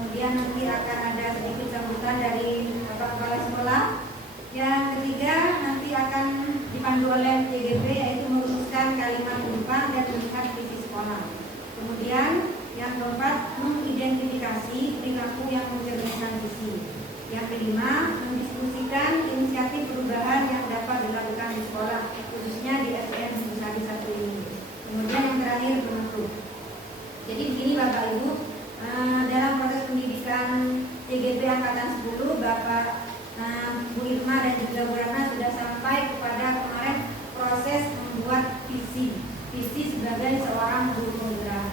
Kemudian nanti akan ada sedikit sambutan dari Bapak Kepala Sekolah. Yang ketiga nanti akan dipandu oleh TGP, yaitu merumuskan kalimat penumpang dan melihat visi sekolah. Kemudian yang keempat, mengidentifikasi perilaku yang mencerminkan visi. Yang kelima, mendiskusikan inisiatif perubahan yang dapat dilakukan di sekolah, khususnya di SDN Singosari 1 ini. Kemudian yang terakhir, penutup. Jadi di sini Bapak Ibu, dalam proses pendidikan TGP Angkatan 10, Bapak Bu Irma dan juga Bu Rana sudah sampai kepada kemarin proses membuat visi sebagai seorang guru penggerak.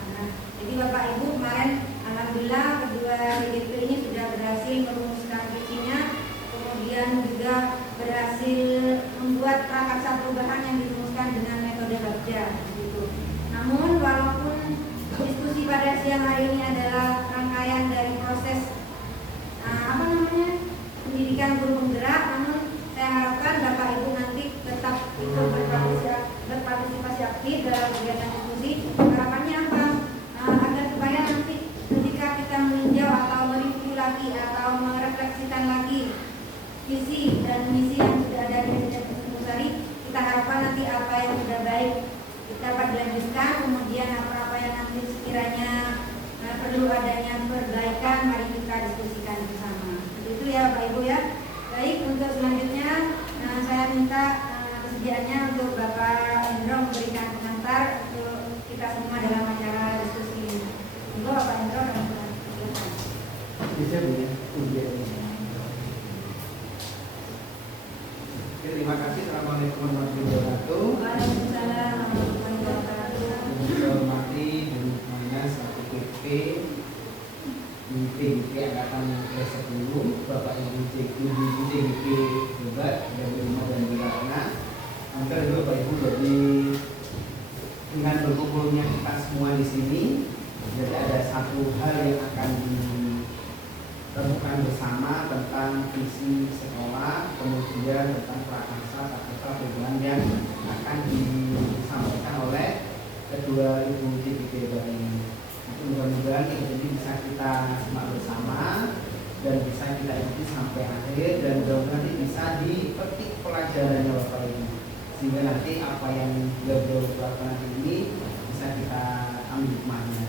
Jadi Bapak Ibu kemarin alhamdulillah kedua TGP ini sudah berhasil merumuskan visinya, kemudian juga berhasil membuat prakarsa perubahan yang dirumuskan dengan metode Bagja. Gitu. Namun walaupun diskusi pada siang hari ini adalah rangkaian dari proses pendidikan guru penggerak, namun saya harapkan Bapak Ibu nanti tetap ikut berpartisipasi aktif dalam kegiatan diskusi. Harapannya apa? Agar supaya nanti ketika kita meninjau atau mereview lagi atau merefleksikan lagi visi dan misi yang sudah ada di SDN Singosari, kita harapkan nanti apa yang sudah baik dapat dilanjutkan, kemudian apa yang nanti sekiranya perlu adanya perbaikan, mari kita diskusikan bersama. Itu ya Bapak Ibu ya. Baik, untuk selanjutnya saya minta kesediaannya untuk Bapak Endro memberikan pengantar untuk kita semua dalam acara diskusi ini. Monggo Bapak Endro dan silakan. Bisa Bu ya. Terima kasih. Assalamualaikum warahmatullahi wabarakatuh. Waalaikumsalam warahmatullahi wabarakatuh. Saya hormati Bu Mana selaku PP di TGP Angkatan ke-10, Bapak Ibu TGP Hebat dan Irma dan Berana. Angkat dulu Bapak Ibu, jadi dengan berkumpulnya kita semua di sini, jadi ada satu hal yang akan ditemukan bersama tentang visi sekolah, kemudian tentang prakarsa perubahan yang akan disampaikan oleh kedua Ibu TGP Hebat ini. Mudah-mudahan ini bisa kita simak bersama dan bisa kita ikuti sampai akhir, dan mudah-mudahan nanti bisa dipetik pelajarannya Bapak Ibu, sehingga nanti apa yang beliau lakukan ini bisa kita ambil hikmahnya.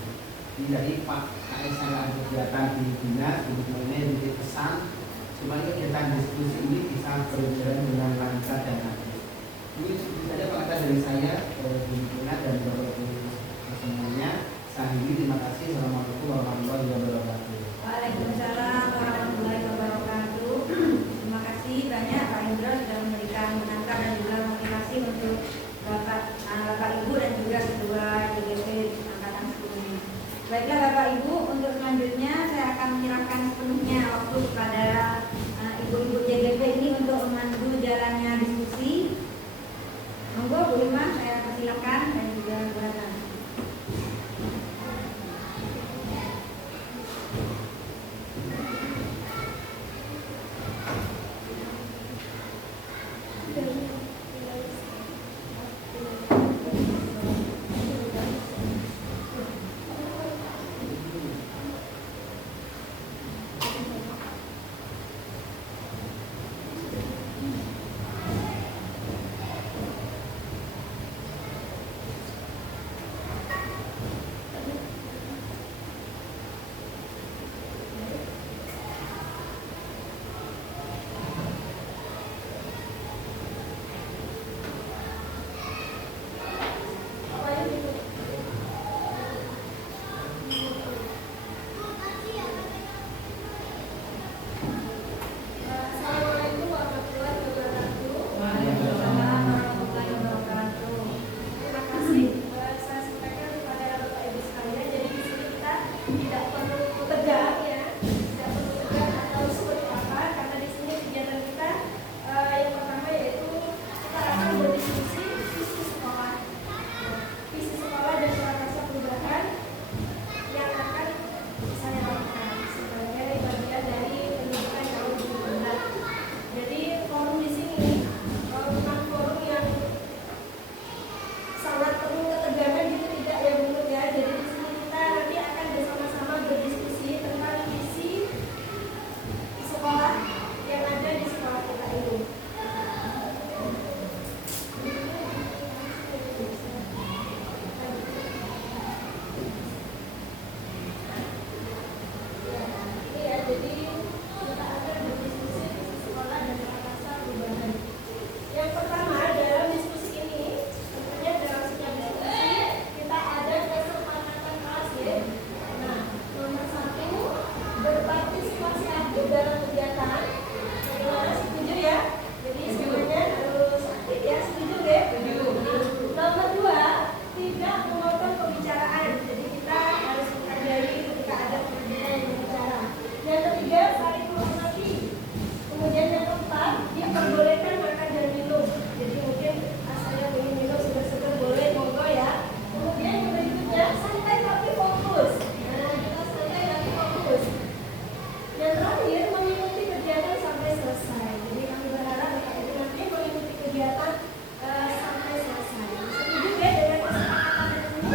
Jadi tadi Pak KS ada kegiatan di dinas, kemudian ini pesan supaya kegiatan diskusi ini bisa berjalan dengan lancar dan aktif. Ini saja pengantar dari saya, Bu Dina dan Bapak Ibu semuanya. Terima kasih. Assalamualaikum warahmatullahi wabarakatuh. Waalaikumsalam warahmatullahi wabarakatuh. Terima kasih banyak Pak Indro sudah memberikan pengantar dan juga motivasi untuk Bapak Ibu dan juga kedua TGP Angkatan 10 ini. Baiklah Bapak Ibu, untuk selanjutnya saya akan menyerahkan sepenuhnya waktu kepada Ibu-Ibu TGP ini untuk memandu jalannya diskusi. Monggo Bu Irma, saya persilakan, dan juga Bu Rana. dalam kegiatan. Bagaimana, setuju ya? Jadi semuanya harus aktif ya, setuju deh? Nomor 2, tidak memotong pembicaraan. Jadi kita harus menghargai ketika ada pembicaraan yang berbicara. Yang ketiga, saling menghormati. Kemudian yang keempat, diperbolehkan makan dan minum. Jadi mungkin saya ingin minum segar-segar boleh, monggo ya. Kemudian yang berikutnya, santai tapi fokus. Nah, kita santai tapi fokus. Yang terakhir, mengikuti kegiatan sampai selesai. Jadi kami berharap Bapak Ibu nanti mengikuti kegiatan sampai selesai. Setuju ya dengan kesepakatan ini?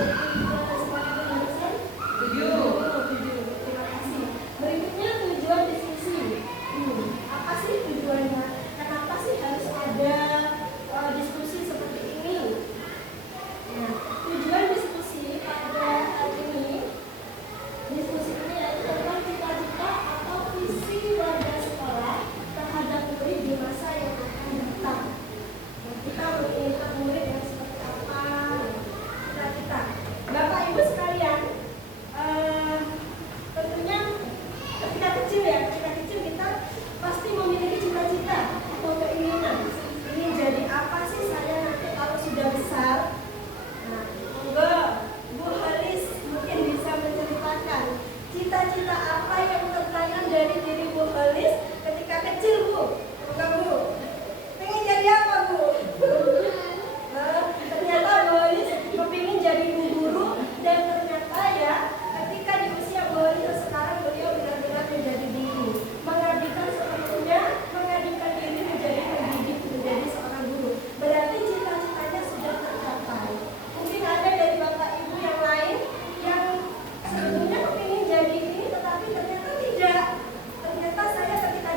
Kesepakatan barusan? Setuju. Terima kasih. Berikutnya tujuan diskusi. Apa sih tujuannya? Kenapa sih harus ada diskusi seperti ini? Nah, tujuan diskusi pada hari ini, diskusi ini yaitu tentang cita-cita atau visi warga sekolah terhadap murid di masa yang akan datang. Nah, kita menginginkan murid yang seperti apa? Cita-cita. Bapak Ibu sekalian, tentunya ketika kecil kita pasti memiliki cita-cita atau keinginan. Ingin jadi apa sih saya nanti kalau sudah besar? Nah, monggo Bu Halis mungkin bisa menceritakan cita-cita apa yang tertanam dari diri Bu Halis ketika kecil, Bu. Monggo Bu. Pengen jadi apa, Bu? Ternyata Bu Halis kepingin jadi ibu guru, dan ternyata ya ketika di usia Bu Halis sekarang beliau benar-benar menjadi guru, mengabdikan sepenuhnya, mengabdikan diri menjadi pendidik, menjadi seorang guru. Berarti cita-citanya sudah tercapai. Mungkin ada dari Bapak Ibu yang lain yang sebetulnya kepingin jadi ini, tetapi ternyata tidak. Ternyata saya ketika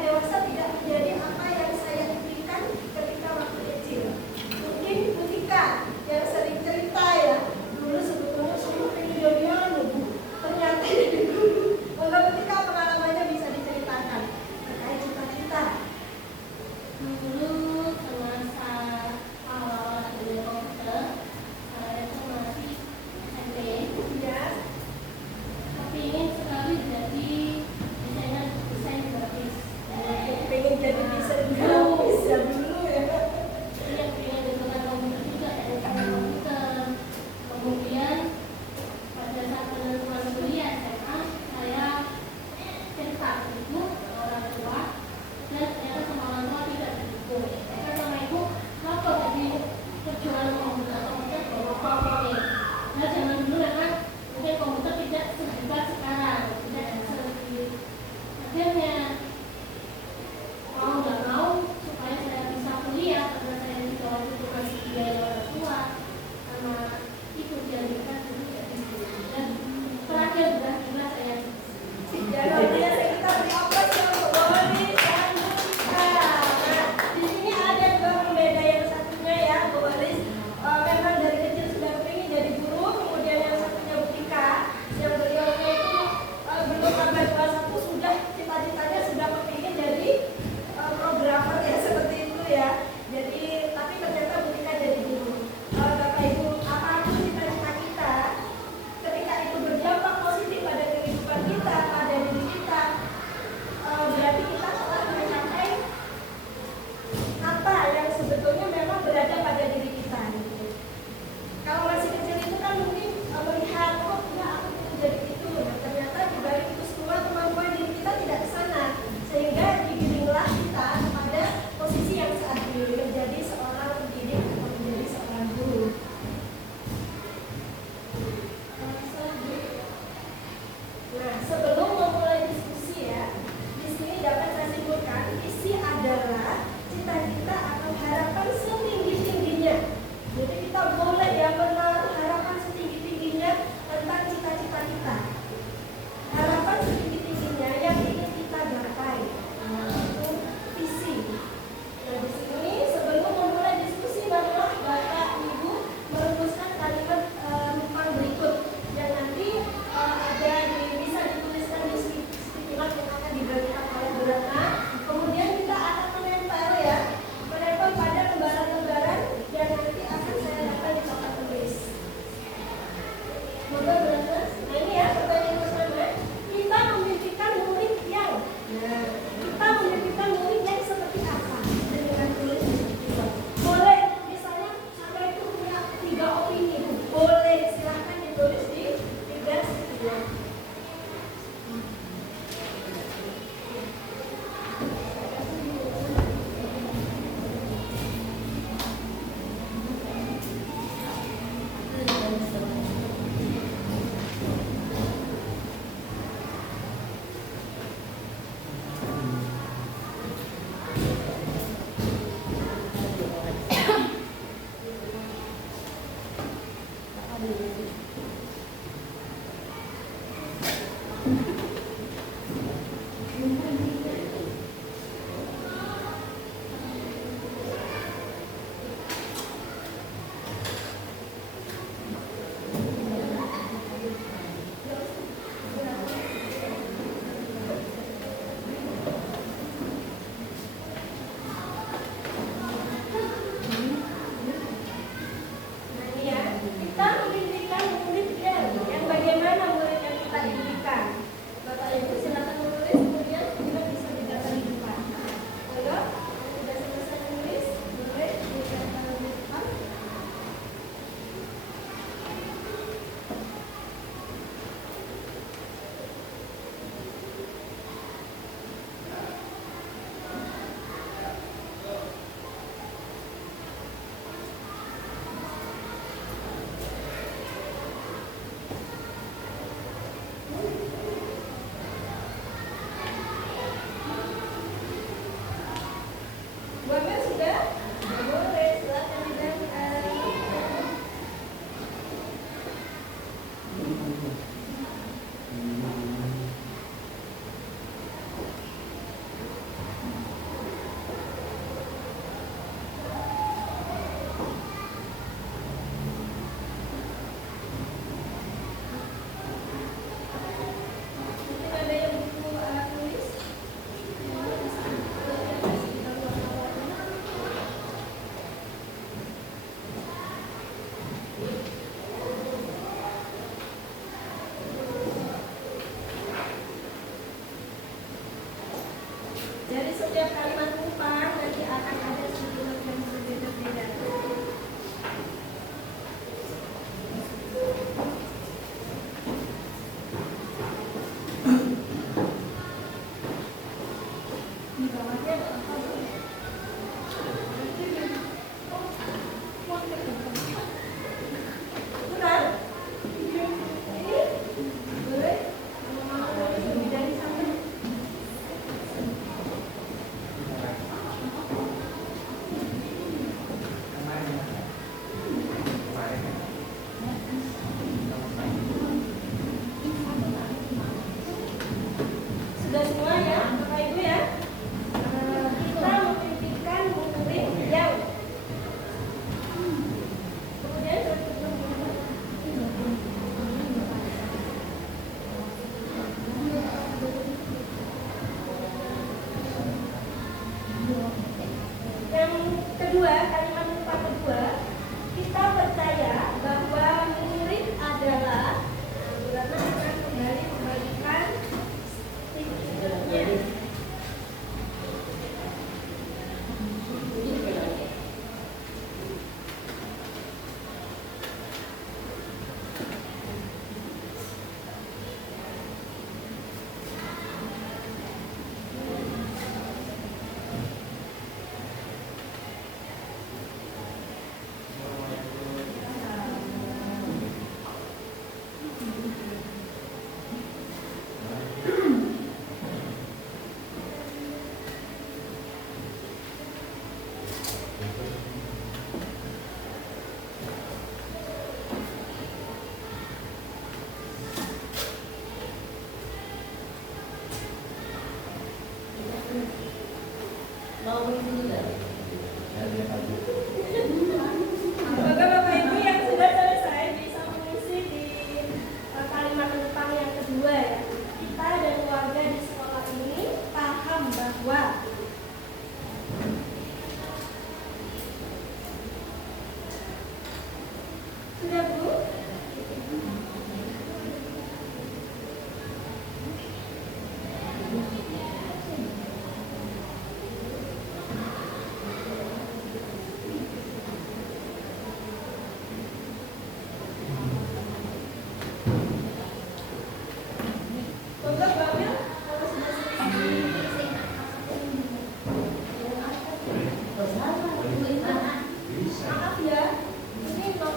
Dari setiap kalimat numpang nanti akan ada sudut yang berbeda-beda. Di bawahnya ada apa? Benar? Ini boleh? Lebih dari satu. Sudah semua ya, Bapak Ibu ya? Kita memimpikan murid yang kemudian yang kedua, kalimat numpang kedua, kita percaya bahwa murid adalah karena akan kembali membagikan stikernya. Bapak Ibu yang sudah selesai bisa mengisi di kalimat numpang yang kedua ya. Kita dan keluarga di sekolah ini paham bahwa sudah Bu? Untuk Bamil, kalau sudah selesai. Maaf ya, ini mau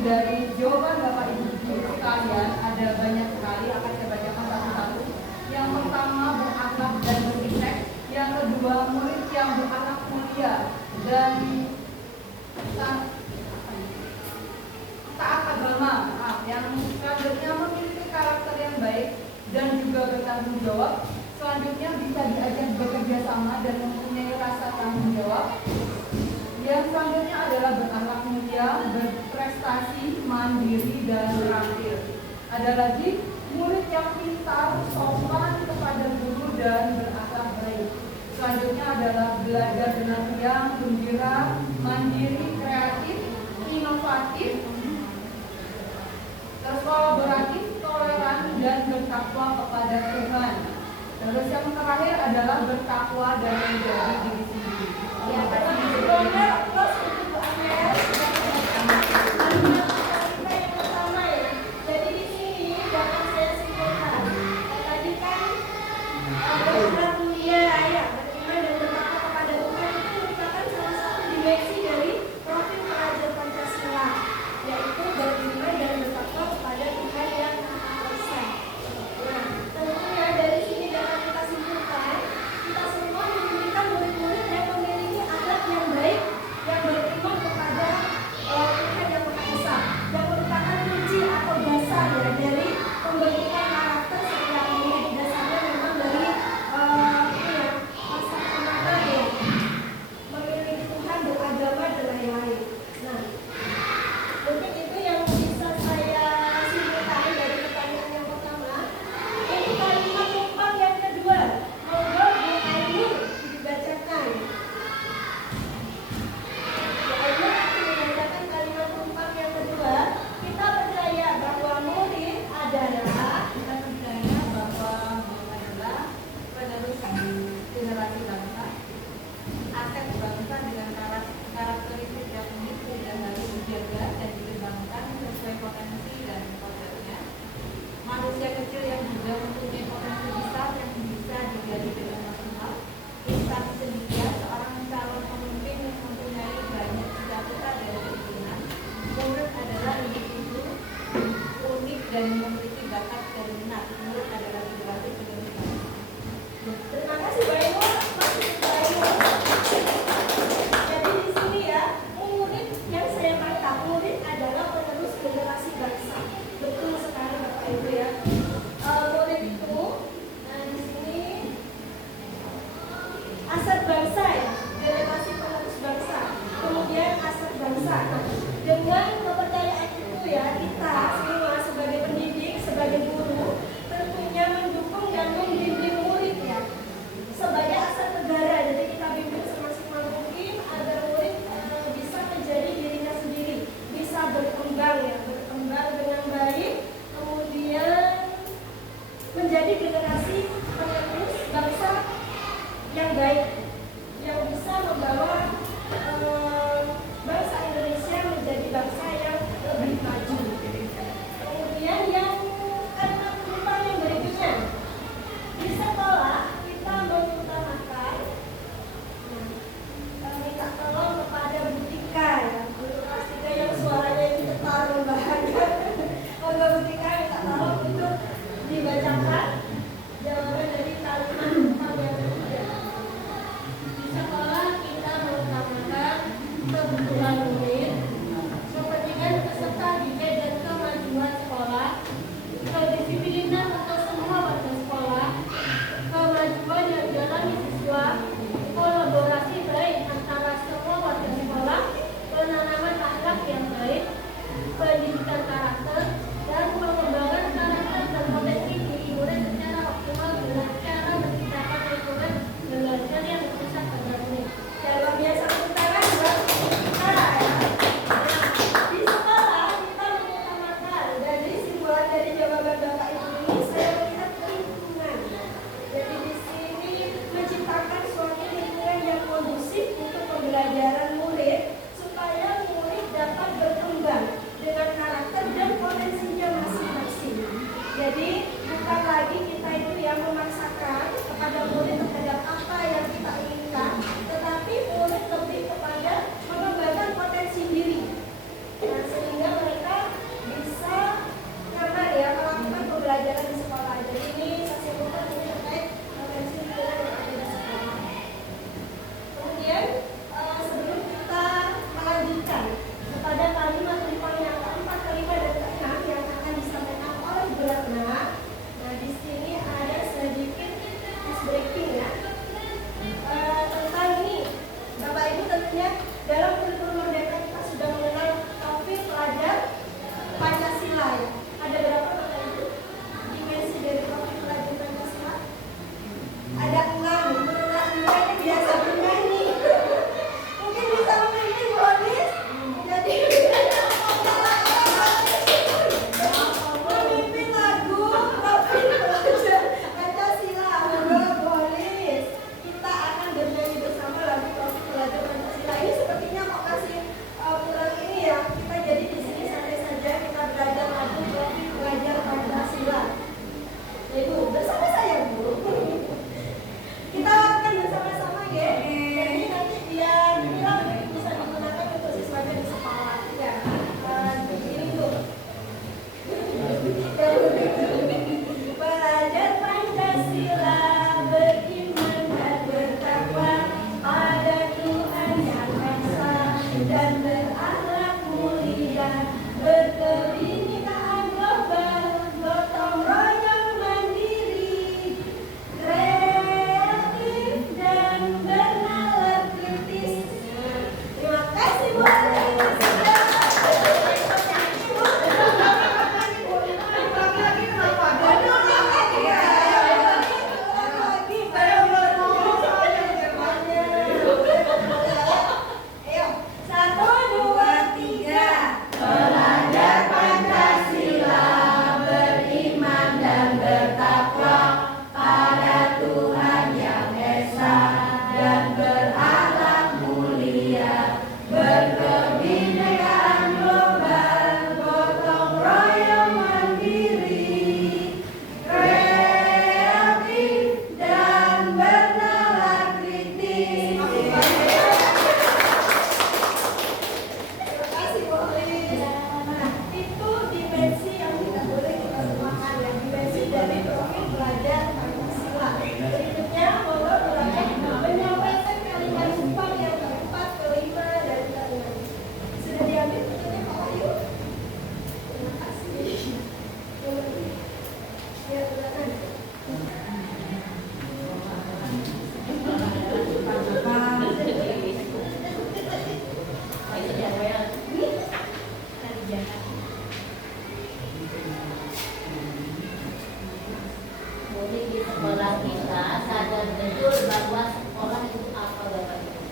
dari jawaban Bapak Ibu guru sekalian ada banyak sekali, akan saya bacakan satu-satu. Yang pertama, berakhlak dan beristek. Yang kedua, murid yang berakhlak mulia dan taat agama. Yang selanjutnya memiliki karakter yang baik dan juga bertanggung jawab. Selanjutnya bisa diajak bekerja sama dan mempunyai rasa tanggung jawab. Yang selanjutnya adalah berakhlak mulia, berprestasi, mandiri, dan terakhir ada lagi murid yang pintar, sopan kepada guru dan berakhlak baik. Selanjutnya adalah belajar dengan riang, gembira, mandiri, kreatif, inovatif, terus kolaboratif, toleran, dan bertakwa kepada Tuhan. Terus yang terakhir adalah bertakwa dan menjadi diri sendiri. Ya, pada sebelumnya terus untuk Bu Agnes kalimat kita yang pertama ya. Jadi di sini dapat saya simpulkan. Tadi kan berakhlak mulia, ya, beriman dan bertakwa kepada Tuhan itu merupakan salah satu dimensi dari profil pelajar Pancasila, yaitu beriman dan bertakwa kepada Tuhan yang Maha Esa. Nah, tentunya dari sini dapat kita simpulkan kita semua menginginkan murid-murid yang memiliki akhlak yang baik, yang beriman kepada Tuhan yang Maha Esa, yang merupakan kunci atau dasar ya dari pembentukan karakter setiap murid. Dasarnya memang dari masa kemarin ya, memiliki Tuhan, beragama dan lain-lain. Nah, mungkin itu yang bisa saya simpulkan dari pertanyaan yang pertama. Ini kalimat tumpang yang kedua, monggo Bu Ainur dibacakan. Bu Ainur akan membacakan kalimat tumpang yang kedua. Kita percaya bahwa murid adalah penerus generasi bangsa, aset bangsa dengan karakteristik yang unik dan harus dijaga dan dikembangkan sesuai potensi dan kodratnya. Manusia kecil yang juga mempunyai potensi besar yang bisa digali dengan maksimal. Instansi pendidikan, seorang calon pemimpin yang mempunyai banyak cita-cita dan keinginan. Murid adalah individu unik dan memiliki bakat dan minat. Murid adalah generasi penerus bangsa. Terima kasih Bu Ainur. Masih Bu Ainur. Jadi di sini ya, murid yang saya tangkap, murid adalah penerus generasi bangsa. Betul sekali Bapak Ibu ya. Murid itu, nah di sini aset bangsa ya, generasi penerus bangsa. Kemudian aset bangsa. Nah, dengan kepercayaan itu ya, kita semua sebagai pendidik, sebagai guru, tentunya mendukung murid di sekolah kita sadar betul bahwa sekolah itu apa Bapak Ibu?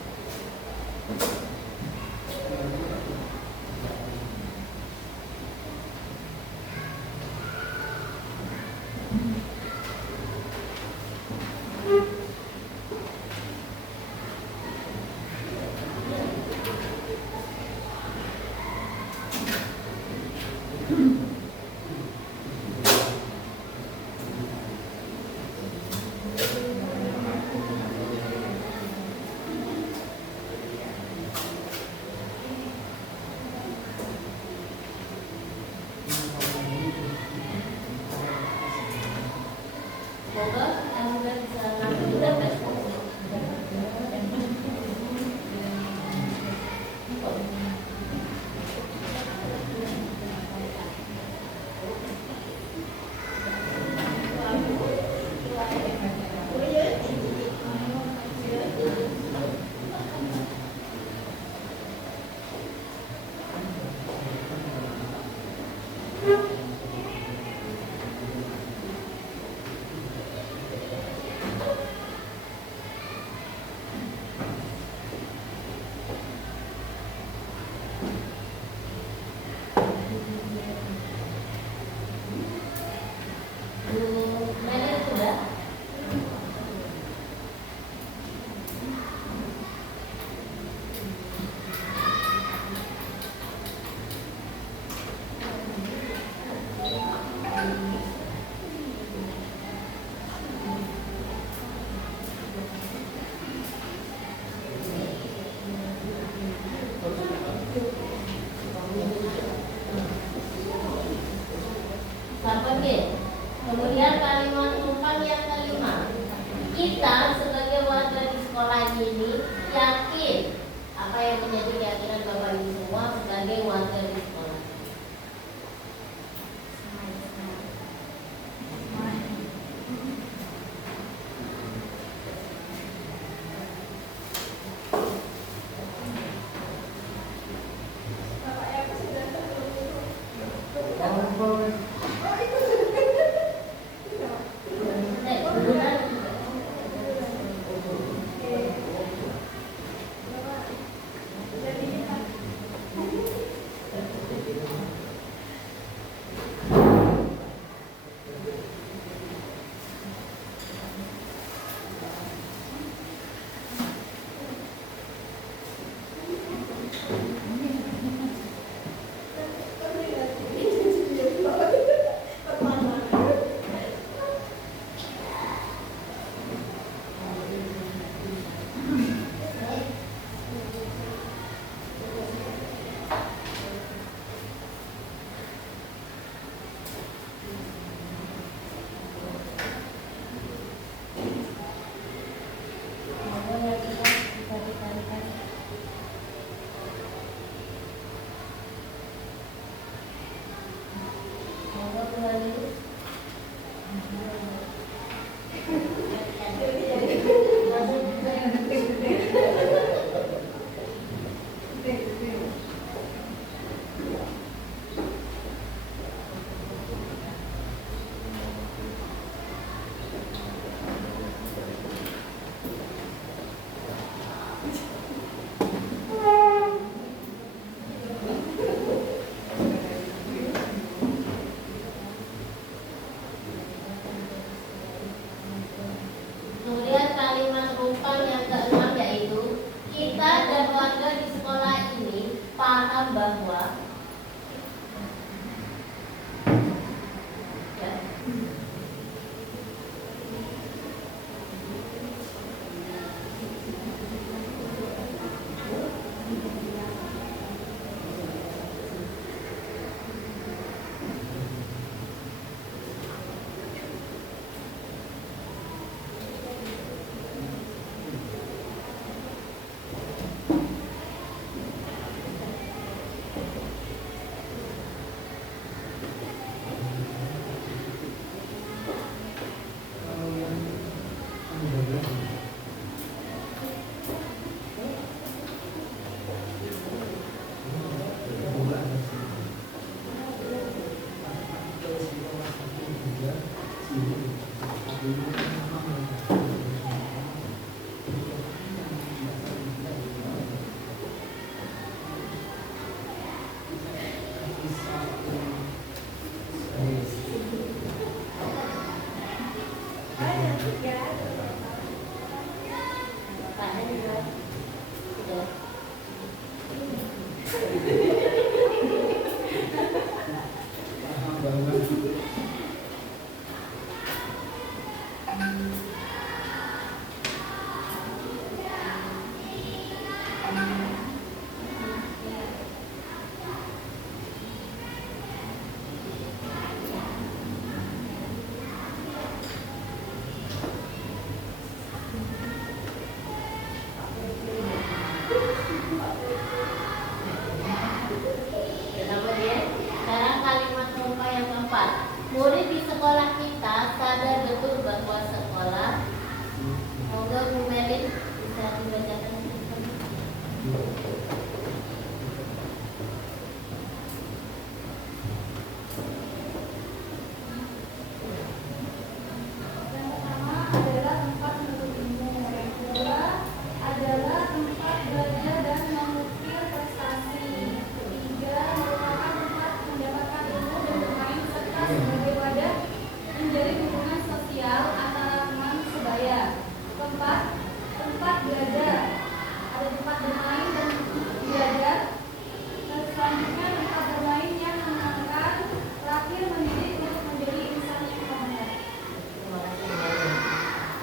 Semoga Anda bisa ngambil dapat. Mana sudah? Sampai G. Kemudian kalimat umpan yang kelima, kita sebagai warga di sekolah ini yakin, apa yang menjadi keyakinan Bapak Ibu semua sebagai warga di sekolah? Bapak yang sudah Benar.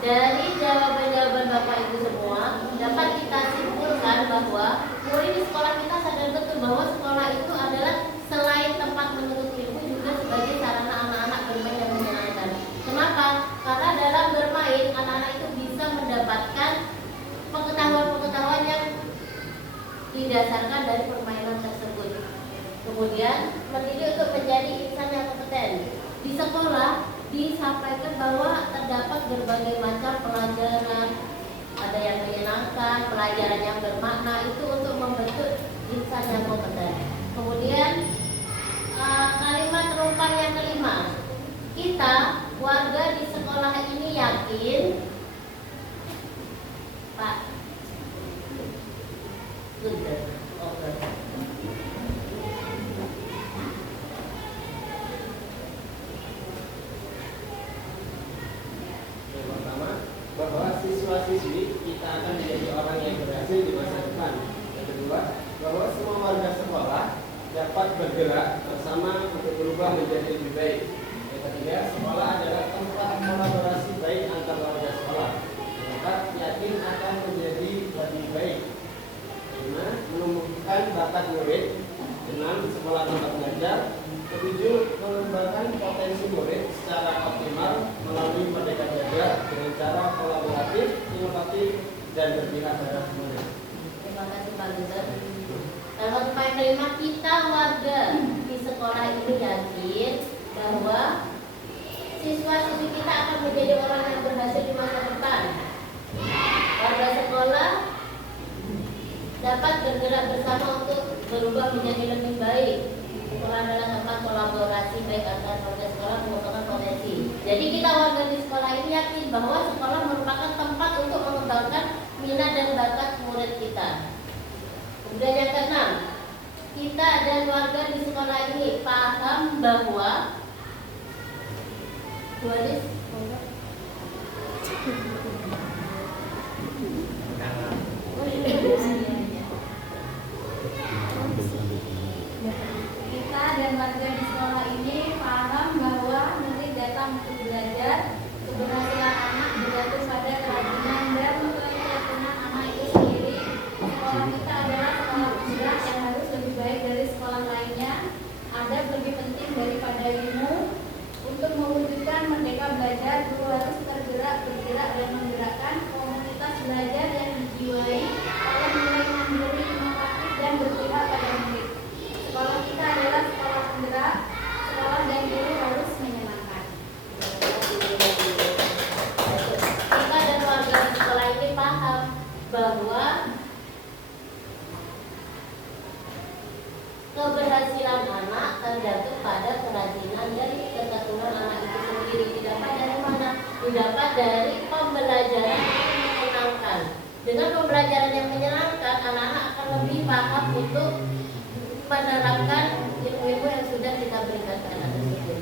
Dari jawaban-jawaban Bapak Ibu semua, dapat kita simpulkan bahwa murid di sekolah kita sadar betul bahwa sekolah itu adalah selain tempat menuntut ilmu juga sebagai sarana anak-anak bermain dan menyenangkan. Kenapa? Karena dalam bermain anak-anak itu bisa mendapatkan pengetahuan-pengetahuan yang didasarkan dari permainan tersebut. Kemudian mendidik untuk menjadi insan yang kompeten. Di sekolah disampaikan bahwa terdapat berbagai macam pelajaran, ada yang menyenangkan, pelajaran yang bermakna itu untuk membentuk insan yang kompeten. Kemudian kalimat terumpang yang kelima, kita warga di sekolah ini yakin, Pak, sudah, oke. Bahwa siswa-siswi kita akan menjadi orang yang berhasil di masa depan. Yang kedua, bahwa semua warga sekolah dapat bergerak bersama untuk berubah menjadi lebih baik. Yang ketiga, sekolah adalah tempat kolaborasi baik antar warga sekolah. Yang keempat, yakin akan menjadi lebih baik. Lima, menumbuhkan bakat murid. Enam, sekolah tempat belajar. Ketujuh, mengembangkan potensi murid secara optimal melalui Merdeka Belajar dengan cara kolaboratif, inovatif, dan berpihak pada murid. Terima kasih Pak Gubernur. Dalam poin kelima, kita warga di sekolah ini yakin bahwa siswa-siswi kita akan menjadi orang yang berhasil di masa depan. Warga sekolah dapat bergerak bersama untuk berubah menjadi lebih baik. Sekolah adalah tempat kolaborasi baik antar warga sekolah mengembangkan potensi. Jadi kita warga di sekolah ini yakin bahwa sekolah merupakan tempat untuk mengembangkan minat dan bakat murid kita. Kemudian yang keenam, kita dan warga di sekolah ini paham bahwa Kita dan warga di sekolah ini paham bahwa murid datang untuk belajar. Keberhasilan anak bergantung pada kerajinan dan ketekunan anak itu sendiri. Sekolah kita adalah sekolah penggerak yang harus lebih baik dari sekolah lainnya. Adab lebih penting daripada ilmu. Untuk mewujudkan merdeka belajar, guru harus bergerak dan menggerakkan komunitas belajar yang dijiwai oleh nilai mandiri, inovatif, dan berpihak pada murid. Sekolah kita adalah sekolah penggerak, sekolah dan guru harus menyenangkan. kita dan warga di sekolah ini paham bahwa keberhasilan anak tergantung pada kerajinan dan ketekunan anak itu sendiri. Didapat dari mana? Didapat dari pembelajaran yang menyenangkan. Dengan pembelajaran yang menyenangkan, anak-anak akan lebih paham untuk menerapkan ilmu-ilmu yang sudah kita berikan ke anak tersebut.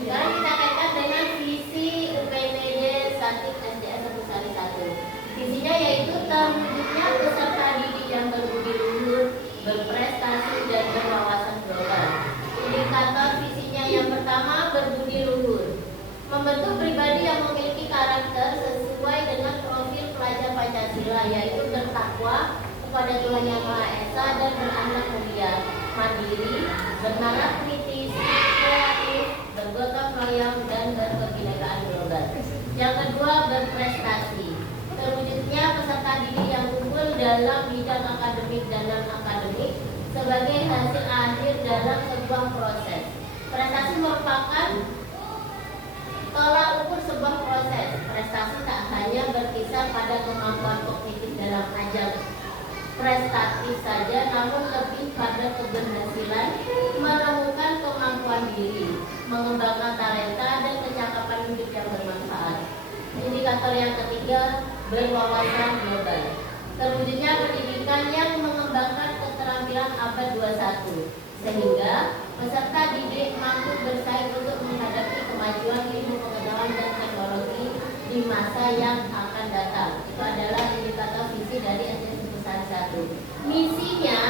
Sekarang kita kaitkan dengan visi UPTD Statik SDN 1 Sari 1. Visinya yaitu terwujudnya peserta didik yang berbudi luhur, berprestasi dan berwawasan global. Indikator visinya yang pertama, berbudi luhur. Membentuk pribadi yang memiliki karakter sesuai dengan profil pelajar Pancasila, yaitu bertakwa kepada Tuhan Yang Maha Esa dan berakhlak mulia, mandiri, bernalar kritis, kreatif, bergotong royong dan berkebinekaan global. Yang kedua, berprestasi. Terwujudnya peserta didik yang unggul dalam bidang akademik dan non-akademik sebagai hasil akhir dalam sebuah proses. Prestasi merupakan tolak ukur sebuah proses. Prestasi tak hanya berkisar pada kemampuan kognitif dalam ajang prestatif saja, namun lebih pada keberhasilan menemukan kemampuan diri, mengembangkan talenta dan kecakapan hidup yang bermanfaat. Indikator yang ketiga, berwawasan global. Terwujudnya pendidikan yang mengembangkan keterampilan abad 21, sehingga peserta didik mampu bersaing untuk menghadapi kemajuan ilmu pengetahuan dan teknologi di yang akan datang. Itu adalah indikator visi dari SD Sungguh Sari 1. Misinya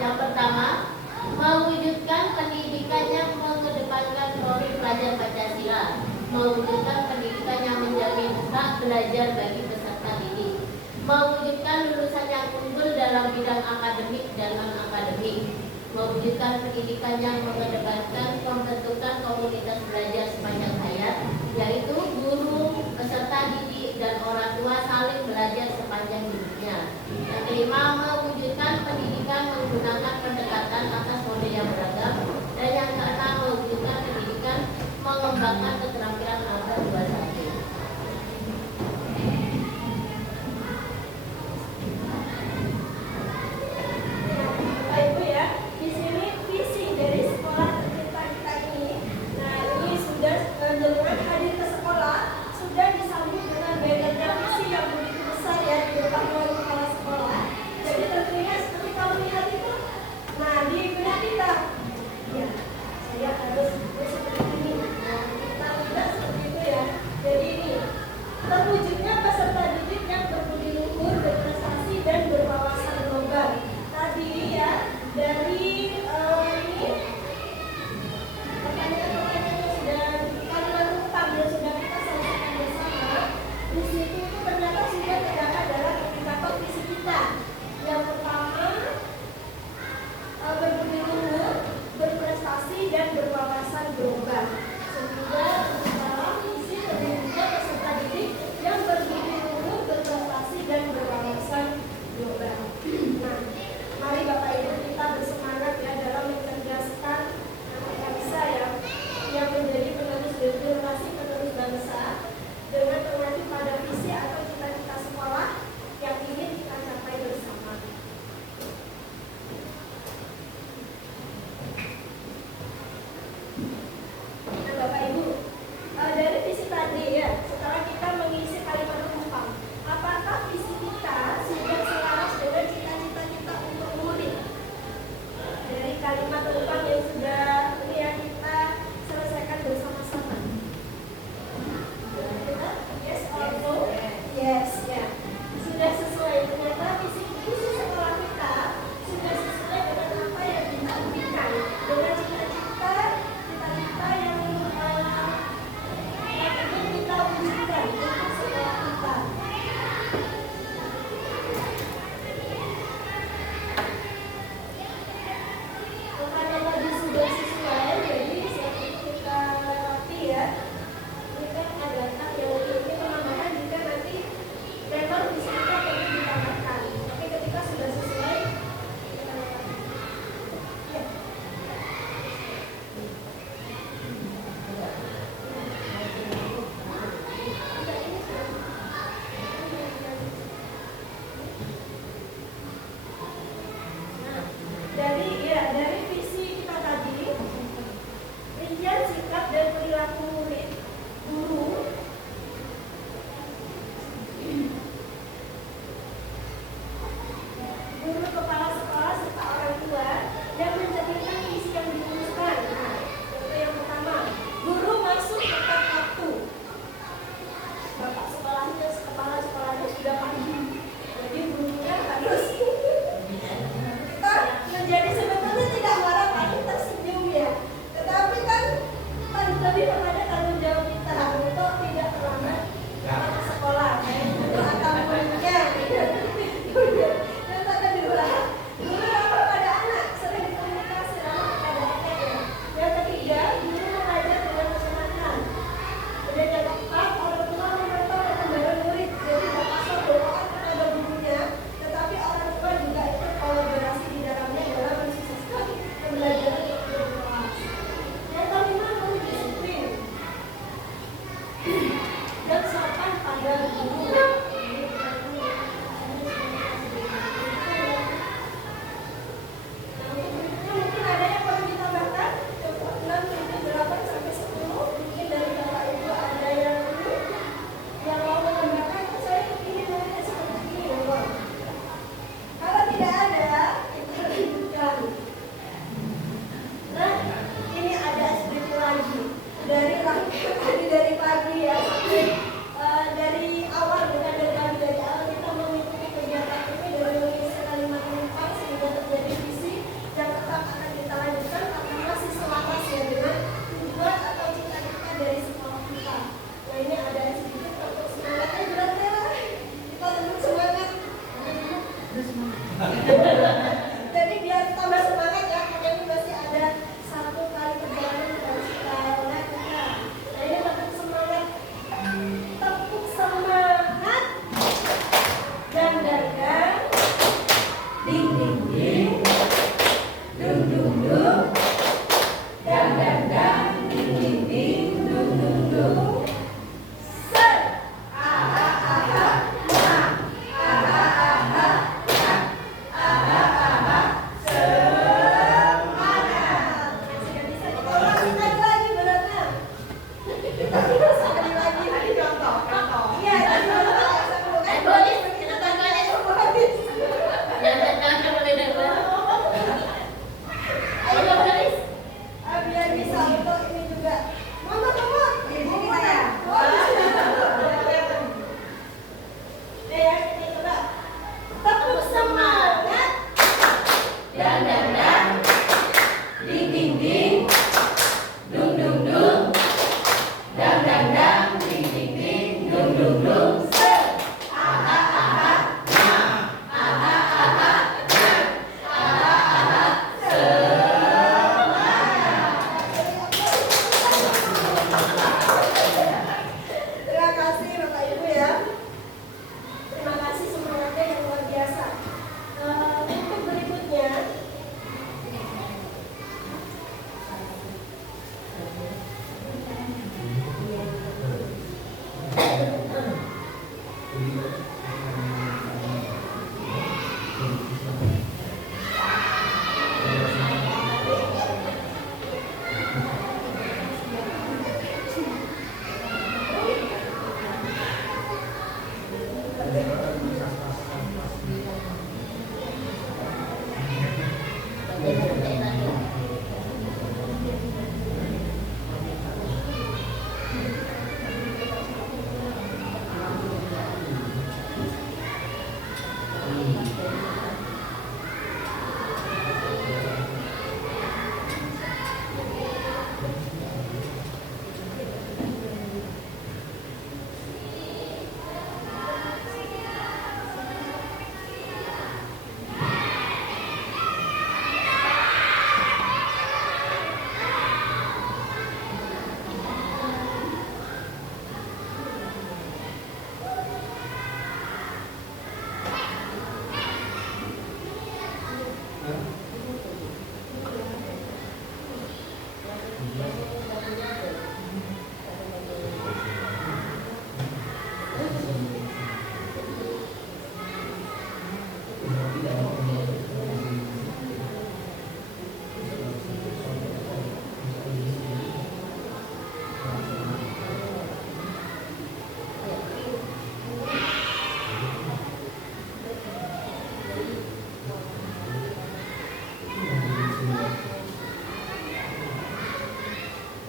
yang pertama, mewujudkan pendidikan yang mengedepankan profil pelajar Pancasila, mewujudkan pendidikan yang menjamin hak belajar bagi peserta didik, mewujudkan lulusan yang unggul dalam bidang akademik dan non-akademik, mewujudkan pendidikan yang mengedepankan pembentukan komunitas belajar sepanjang hayat, yaitu guru, peserta didik, dan orang tua saling belajar sepanjang hidupnya. Yang kelima, mewujudkan pendidikan menggunakan pendekatan atas model yang beragam, dan yang keenam, mewujudkan pendidikan mengembangkan keterampilan abad 21. Bapak Ibu ya, di sini visi dari sekolah tercinta kita ini. Nah, ini sudah jenengan hadir ke sekolah, sudah disambut dengan bannernya visi yang begitu besar ya di depan oleh kepala sekolah. Jadi tentunya seperti kamu lihat itu, nah di benak kita, ya saya harus seperti ini. Nah, kita tidak seperti itu ya. Jadi ini terwujudnya peserta didik yang berbudi luhur, berprestasi dan berwawasan global. Tadi ya dari ini pertanyaan-pertanyaan yang sudah kalimat utama yang sudah kita selesaikan bersama, di situ itu ternyata sudah terdapat dalam indikator visi kita. Yang pertama, berbudi luhur, berprestasi dan berwawasan global. Sehingga dalam visi terwujudnya peserta didik yang berbudi luhur, berprestasi dan berwawasan global. Nah, mari Bapak Ibu kita bersemangat ya dalam mencerdaskan anak bangsa yang menjadi penerus generasi penerus bangsa dengan mengacu pada visi atau cita-cita sekolah yang ingin kita capai bersama. Nah, Bapak Ibu, dari visi tadi ya, setelah kita mengisi kalimat penumpang, apakah visi kita sudah selaras dengan cita-cita kita untuk murid? Dari kalimat penumpang yang sudah ini ya kita selesaikan bersama-sama. Yes or no? Yes, ya. Sudah sesuai, ternyata visi sekolah kita sudah sesuai dengan apa yang kita impikan, dengan cita-cita yang ingin kita wujudkan untuk sekolah kita. Karena tadi sudah sesuai, jadi seperti kita lewati ya. Ini kan ada yang ini penambahan jika nanti memang visi kita perlu ditambahkan. Tapi ketika sudah sesuai, kita lewati. Ya. Dari visi kita tadi, rincian sikap dan perilaku murid, guru, kepala sekolah serta orang tua yang mencerminkan visi yang dirumuskan. Nah, contoh yang pertama, guru masuk tepat waktu. Bapak sekolahnya, kepala sekolahnya sudah pagi, jadi gurunya harus kita menjadi sebetulnya tidak marah tapi tersenyum ya. Tetapi kan lebih kepada tanggung jawab kita untuk tidak terlambat ke sekolah. Itu atau muridnya. Yang kedua, guru ramah pada anak, sering berkomunikasi ramah kepada anak ya. Yang ketiga, guru mengajar dengan menyenangkan. Dan yang keempat, orang tua memantau perkembangan murid. Jadi tidak asal bawaan kepada gurunya, tetapi orang tua juga ikut kolaborasi di dalamnya dalam mensukseskan pembelajaran yang berkualitas. Yang kelima, guru disiplin. bisa untuk ini juga. Nomor. Di sini saya. Ya, ini coba. Tepuk semangat. Dang dang dang, ding ding ding, dung dung dung, dang dang dang, ding ding ding, dung dung dung. Terima kasih Bapak Ibu ya. Terima kasih semangatnya yang luar biasa. Untuk berikutnya,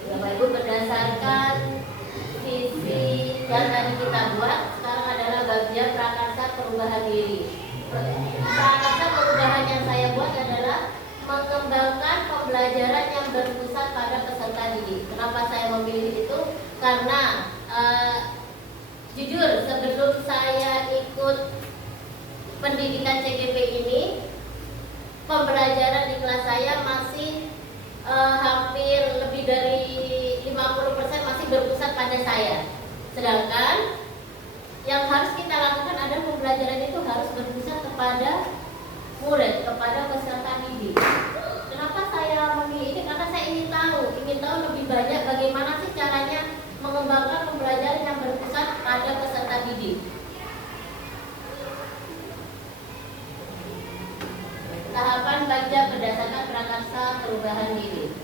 Bapak Ibu, berdasarkan visi yang tadi kita buat, sekarang adalah bagian prakarsa perubahan diri. Prakarsa perubahan yang saya buat adalah mengembangkan pembelajaran yang berpusat pada peserta didik. Kenapa saya memilih itu? Karena jujur sebelum saya ikut pendidikan CGP ini, pembelajaran di kelas saya masih hampir lebih dari 50% masih berpusat pada saya. Sedangkan yang harus kita lakukan adalah pembelajaran itu harus berpusat kepada murid, kepada peserta didik. Kenapa saya memilih ini? Karena saya ingin tahu lebih banyak bagaimana sih caranya mengembangkan pembelajaran yang berpusat pada peserta didik. Tahapan baca berdasarkan prakarsa perubahan diri.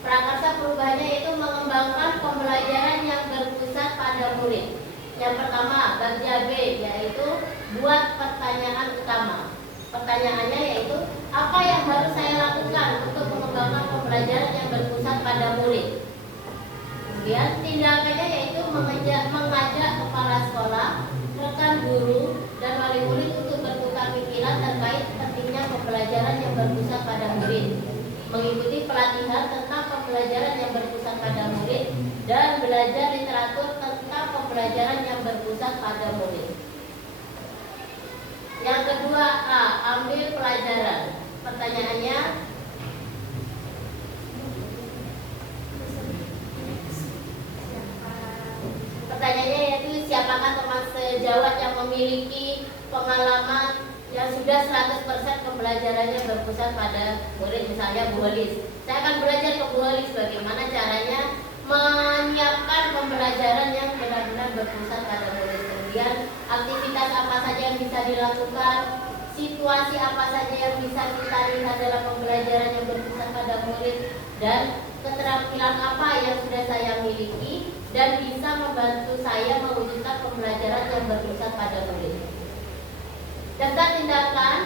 Prakarsa perubahannya itu mengembangkan pembelajaran yang berpusat pada murid. Yang pertama, bagian B, yaitu buat pertanyaan utama. Pertanyaannya yaitu, apa yang harus saya lakukan untuk mengembangkan pembelajaran yang berpusat pada murid? Kemudian tindakannya yaitu mengajak kepala sekolah, rekan guru, dan wali murid untuk bertukar pikiran terkait pentingnya pembelajaran yang berpusat pada murid, mengikuti pelatihan tentang pembelajaran yang berpusat pada murid, dan belajar literatur tentang pembelajaran yang berpusat pada murid. Yang kedua, A. Ambil pelajaran. Pertanyaannya, yaitu siapakah teman sejawat yang memiliki pengalaman yang sudah 100% pembelajarannya berpusat pada murid, misalnya Bu Holis. Saya akan belajar ke Bu Holis bagaimana caranya menyiapkan pembelajaran yang benar-benar berpusat pada murid. Kemudian aktivitas apa saja yang bisa dilakukan, situasi apa saja yang bisa kita lihat dalam pembelajaran yang berpusat pada murid, dan keterampilan apa yang sudah saya miliki dan bisa membantu saya mewujudkan pembelajaran yang berpusat pada murid. Daftar tindakan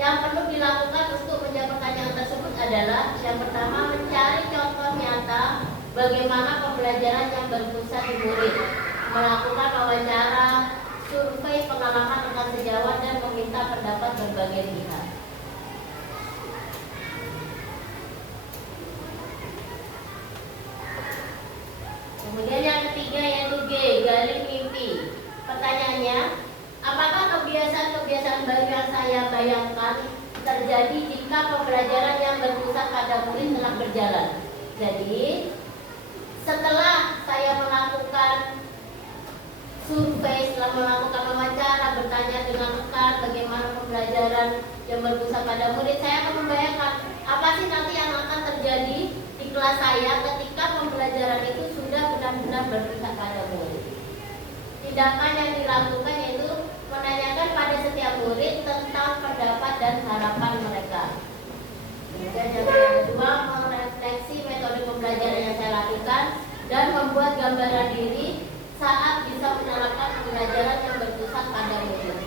yang perlu dilakukan untuk menjawab pertanyaan tersebut adalah yang pertama, mencari bagaimana pembelajaran yang berpusat di murid, melakukan wawancara, survei pengalaman rekan sejawat, dan meminta pendapat berbagai pihak. Kemudian yang ketiga yaitu G, gali mimpi. Pertanyaannya, apakah kebiasaan-kebiasaan baru yang saya bayangkan terjadi jika pembelajaran yang berpusat pada murid telah berjalan? Jadi, setelah saya melakukan survei, setelah melakukan wawancara, bertanya dengan rekan bagaimana pembelajaran yang berpusat pada murid, saya akan membayangkan apa sih nanti yang akan terjadi di kelas saya ketika pembelajaran itu sudah benar-benar berpusat pada murid. Tindakan yang dilakukan yaitu menanyakan pada setiap murid tentang pendapat dan harapan mereka. Kemudian yang kedua, merefleksi metode pembelajaran yang saya lakukan dan membuat gambaran diri saat bisa menerapkan pembelajaran yang berpusat pada murid.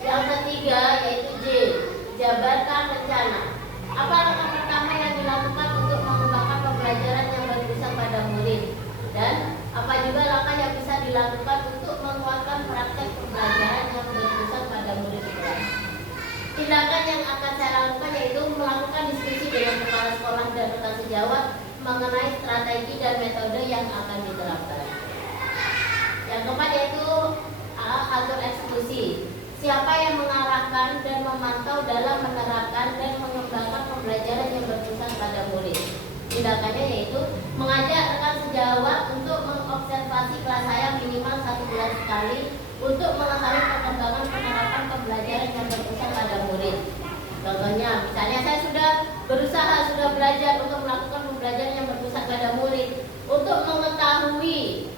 Yang ketiga yaitu J, jabarkan rencana. Apa langkah pertama yang dilakukan untuk mengembangkan pembelajaran yang berpusat pada murid? Dan apa juga langkah yang bisa dilakukan untuk menguatkan praktek pembelajaran yang berpusat pada murid di kelas? Tindakan yang akan saya lakukan yaitu melakukan diskusi dengan kepala sekolah dan rekan sejawat mengenai strategi dan metode yang akan diterapkan. Yang keempat yaitu atur eksekusi. Siapa yang mengarahkan dan memantau dalam menerapkan dan mengembangkan pembelajaran yang berpusat pada murid? Tindakannya yaitu mengajak rekan sejawat untuk mengobservasi kelas saya minimal 1 bulan sekali untuk mengetahui perkembangan penerapan pembelajaran yang berpusat pada murid. Contohnya, misalnya saya sudah belajar untuk melakukan pembelajaran yang berpusat pada murid. Untuk mengetahui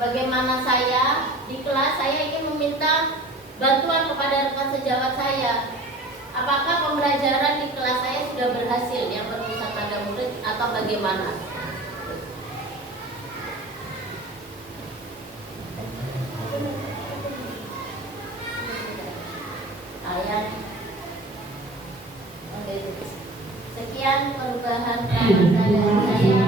bagaimana saya di kelas, saya ingin meminta bantuan kepada rekan sejawat saya. Apakah pembelajaran di kelas saya sudah berhasil yang berpusat pada murid atau bagaimana? Sekian perubahan saya.